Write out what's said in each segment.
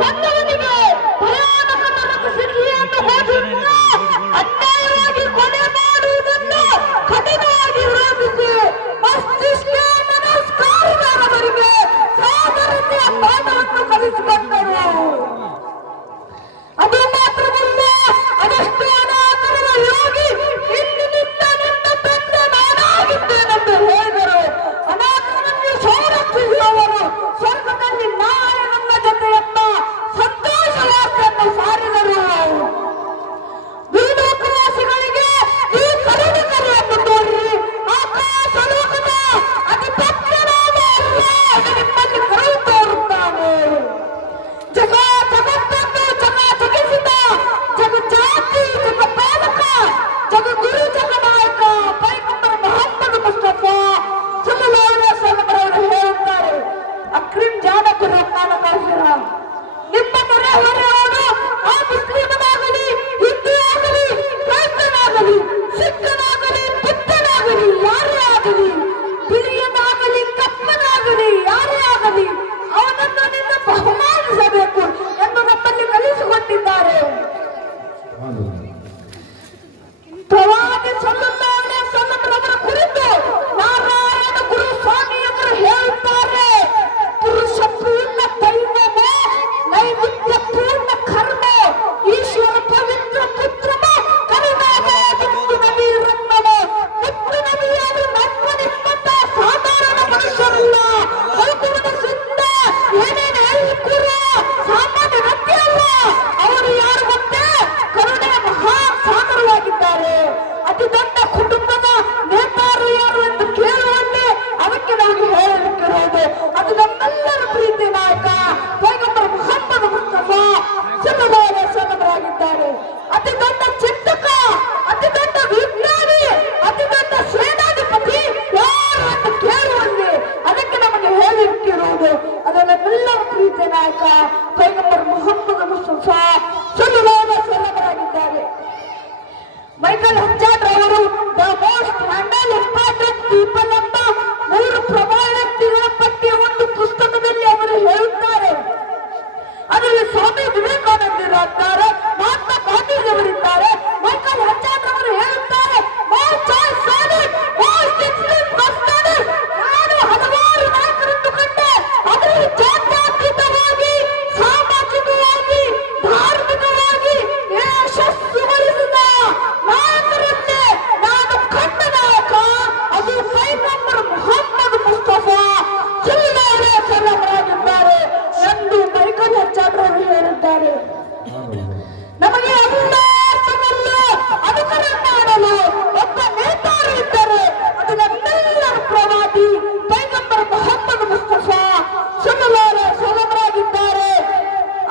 ಕೊಂದವನಿಗೆ ಭಯಾನಕ ನರಕ ಶಿಕ್ಷೆಯನ್ನು ಘೋಷಿಸುತ್ತಾ ಅನ್ಯಾಯವಾಗಿ ಕೊಲೆ ಮಾಡುವುದನ್ನು ಕಠಿಣವಾಗಿ ವಿರೋಧಿಸಿ ಮಸ್ತಿಷ್ಕ ಮನಸ್ಕಾರದವರಿಗೆ ಸಾಧನೆಯ ಪಾಠವನ್ನು ಕಲಿಸಿಕೊಂಡರು. ಅದು ಮಾತ್ರವಲ್ಲ, ಅದಷ್ಟು ಅನಾಥರ ಯೋಗಿ ಇಂದಿನಿಂದ ನಿನ್ನ ತಂದೆ ನಾನಾಗಿದ್ದೇನೆಂದು ಹೇಳಿದರು. ಅನಾಥರನ್ನು ಸಂರಕ್ಷಿಸುವವರು ಸ್ವರ್ಗದಲ್ಲಿ ನಾಳೆ ನನ್ನ ಜೊತೆ ಎಂಬ ಸಂತೋಷ ವಾರ್ತೆಯನ್ನು ಸಾರಿದರು. ಭೂಲೋಕವಾಸಿಗಳಿಗೆ ಈ ಕರುಣೆ ಕರೆಯನ್ನು ತೋರಿ ಆಕಾಶ ಲೋಕದ ಅತಿ ಭಕ್ತನಾದ ಅಲ್ಲಾಹನು ನಿಮ್ಮಲ್ಲಿ ಕರೆದು ತೋರುತ್ತಾನೆ. ಜಗತ್ತನ್ನು ಜಗಿಸಿದ ಜಗಜ್ಜಾತಿ ಜಗಪಾಲಕ ಜಗಗುರು ಜಗನಾಯಕ ಪೈಗಂಬರ್ ಮೊಹಮ್ಮದ್ ಮುಸ್ತಫಾ ಸಲ್ಲಲ್ಲಾಹು ಅಲೈಹಿ ವಸಲ್ಲಂ ಅವರು ಹೇಳುತ್ತಾರೆ, ಅಕ್ರಿಮ್ ಜಾನತು ರಹಮಾನ ಕಾಫಿರ, ನಿಮ್ಮ ನೆರೆಹೊರೆಯವನು ಆ ಮುಸ್ಲಿಮನಾಗಲಿ, ಹಿಂದೂ ಆಗಲಿ, ಕ್ರೈಸ್ತನಾಗಲಿ, ಸಿಖ್ಖನಾಗಲಿ, ಬುದ್ಧನಾಗಲಿ, ಯಾರೇ ಆಗಲಿ, ಬಿಳಿಯನಾಗಲಿ, ಕಪ್ಪನಾಗಲಿ, ಯಾರೇ ಆಗಲಿ, ಅವನನ್ನು ನಿನ್ನ ಬಹುಮಾನಿಸಬೇಕು ಎಂದು ನಮ್ಮಲ್ಲಿ ಕಲಿಸಿಕೊಟ್ಟಿದ್ದಾರೆ. ಪ್ರವಾದಿ ಸಲ್ಲಲ್ಲಾಹು ಅಲೈಹಿ ವಸಲ್ಲಂ ಅವರ ಕುರಿತು ನಾರಾಯಣ ಗುರು ಸ್ವಾಮಿಯವರು ಹೇಳುತ್ತಾರೆ, ಪುರುಷ ಪೂರ್ಣ ದೈವವ, ನೈವೇದ್ಯ ಪೂರ್ಣ ಕರ್ಮ, ಈಶ್ವರ ಪವಿತ್ರ ಪುತ್ರಮ, ಕರುಣಾಮ ಮುತ್ತು ನಬಿ ರತ್ನಮ. ಮುತ್ತು ನಬಿಯಾರು ನಮ್ಮ ನಿಮ್ಮಂತ ಸಾಧಾರಣ ಮನುಷ್ಯರಲ್ಲ, ಕಲ್ಪುರದ ಸಿದ್ಧ ಏನೇನು ಹೇಳಿಕೂರ ಸಾಮಾನ್ಯ ವ್ಯಕ್ತಿ ಅಲ್ಲ. ಅವರು ಯಾರು ಗೊತ್ತೇ? ಕರುಣೆಯ ಮಹಾ ಸಾಗರವಾಗಿದ್ದಾರೆ. ಅತಿ ದೊಡ್ಡ ಕುಟುಂಬದ ನೇತಾರು ಯಾರು ಎಂದು ಕೇಳುವಂತೆ ಅದಕ್ಕೆ ನಮಗೆ ಹೇಳಲಿಕ್ಕಿರುವುದು ಅದು ನಮ್ಮೆಲ್ಲರ ಪ್ರೀತಿ ನಾಯಕ ಪೈಗಂಬರ್ ಮೊಹಮ್ಮದ್ ಮುಸ್ತಫಾ ಸಲ್ಲಲ್ಲಾಹು ಅಲೈಹಿ ವಸಲ್ಲಂ ಆಗಿದ್ದಾರೆ. ಅತಿ ದೊಡ್ಡ ಚಿಂತಕ, ಅತಿ ದೊಡ್ಡ ವಿಜ್ಞಾನಿ, ಅತಿ ದೊಡ್ಡ ಸೇನಾಧಿಪತಿ ಯಾರು ಎಂದು ಕೇಳುವಂತೆ ಅದಕ್ಕೆ ನಮಗೆ ಹೇಳಲಿಕ್ಕಿರುವುದು ಅದು ನಮ್ಮೆಲ್ಲರ ಪ್ರೀತಿ ನಾಯಕ ಪೈಗಂಬರ್ ಮೊಹಮ್ಮದ್ ಮುಸ್ತಫಾ ಸಲ್ಲಲ್ಲಾಹು ಅಲೈಹಿ ವಸಲ್ಲಂ ಆಗಿದ್ದಾರೆ. ಮೈಕಲ್ ಹಂಚಾಡ್ ಅವರು the most handle important people ಎಂಬ 3 ಪ್ರಬಲ ವ್ಯಕ್ತಿಗಳ ಪಟ್ಟಿಯ ಒಂದು ಪುಸ್ತಕದಲ್ಲಿ ಅವರು ಹೇಳುತ್ತಾರೆ. ಅದರಲ್ಲಿ ಸ್ವಾಮಿ ವಿವೇಕಾನಂದರಿದ್ದಾರೆ, ಮಹಾತ್ಮ ಗಾಂಧೀಜಿಯವರಿದ್ದಾರೆ. ಮೈಕಲ್ ಹಂಚಾಡ್ ಅವರು ಹೇಳುತ್ತಾರೆ, ನಾನು ಹಲವಾರು ನಾಯಕರನ್ನು ಕಂಡೆ, ಅದರಲ್ಲಿ ಜಾತ್ಯತೀತವಾಗಿ, ಸಾಮಾಜಿಕವಾಗಿ, ಧಾರ್ಮಿಕವಾಗಿ ಯಶಸ್ಸುಗಳಿಸಿದ ನಾಯಕರನ್ನೇ ನಾನು ಕಂಡ ನಾಯಕ ಅದು ಪೈಗಂಬರ್ ಮೊಹಮ್ಮದ್ ಮುಸ್ತಫಾ ಸಲ್ಲಲ್ಲಾಹು ಅಲೈಹಿ ವಸಲ್ಲಂ ಆಗಿದ್ದಾರೆ ಎಂದು ಮೈಕಲ್ ಹಂಚಾಡ್ ಅವರು ಹೇಳಿದ್ದಾರೆ. ನಮಗೆ ಅರ್ಥವಲ್ಲ, ಅನುಕರಣೆ ಮಾಡಲು ಒಬ್ಬ ನೇತಾರು ಇದ್ದರೆ ಅದು ನಮ್ಮೆಲ್ಲರ ಪ್ರವಾದಿ ಪೈಗಂಬರ್ ಮೊಹಮ್ಮದ್ ಮುಸ್ತಫಾ ಸಲ್ಲಲ್ಲಾಹು ಅಲೈಹಿ ವಸಲ್ಲಂ ಆಗಿದ್ದಾರೆ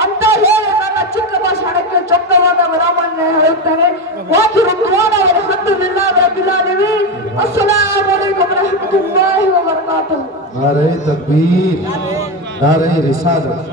ಅಂತ ಹೇಳಿ ನನ್ನ ಚಿಕ್ಕ ಭಾಷಣಕ್ಕೆ ಚೊಕ್ಕವಾದ ವಿರಾಮವನ್ನು ಹೇಳುತ್ತೇನೆ. ವಾಕಿರು ದುಆನ ಅಲ್ಹಮ್ದುಲಿಲ್ಲಾಹಿ ರಬ್ಬಿಲ್ ಆಲಮೀನ್. ಅಸ್ಸಲಾಮು ಅಲೈಕುಂ ವರಹಮತುಲ್ಲಾಹಿ ವಬರಕಾತುಹು. ನಾರೇ ತಕ್ಬೀರ್, ನಾರೇ ರಿಸಾಲತ್.